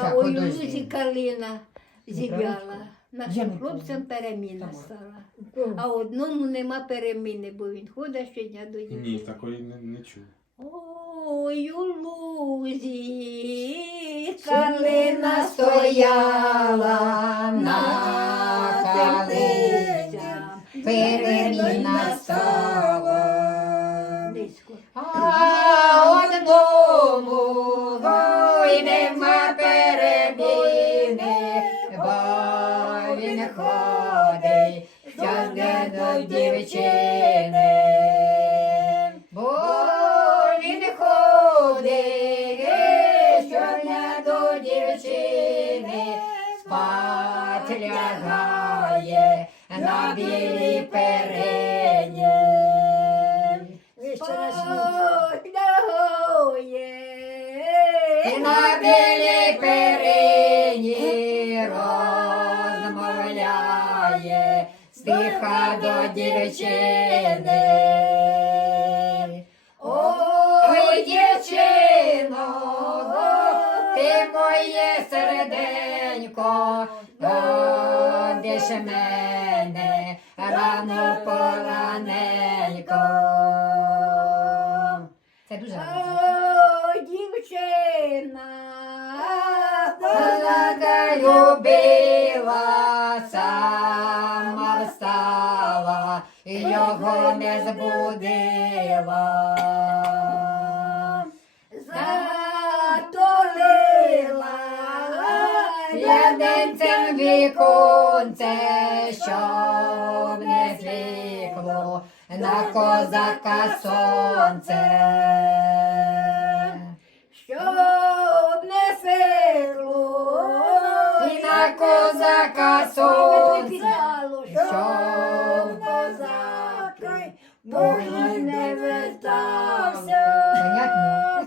а подожди. Юлусі калина зів'яла. Нашим хлопцям переміна стала. А одному нема переміни, бо він ходить щодня до Ні, такої не, не чув. Ой, у лузі калина стояла на калицям, переміна стала. Низько. Він ходить щодня до дівчини. Бо він ходить щодня до дівчини, спать лягає на білій дорогоє. На білій перині стиха до дівчини. Ой, дівчино, ти моє серденько, будеш мене рано пораненько. Це дуже О, дівчина, Вона любила, встала, його не збудила. затолила Яденцем віконце, щоб не звікло на козака сонце. щоб не на козака сонце, не вертався.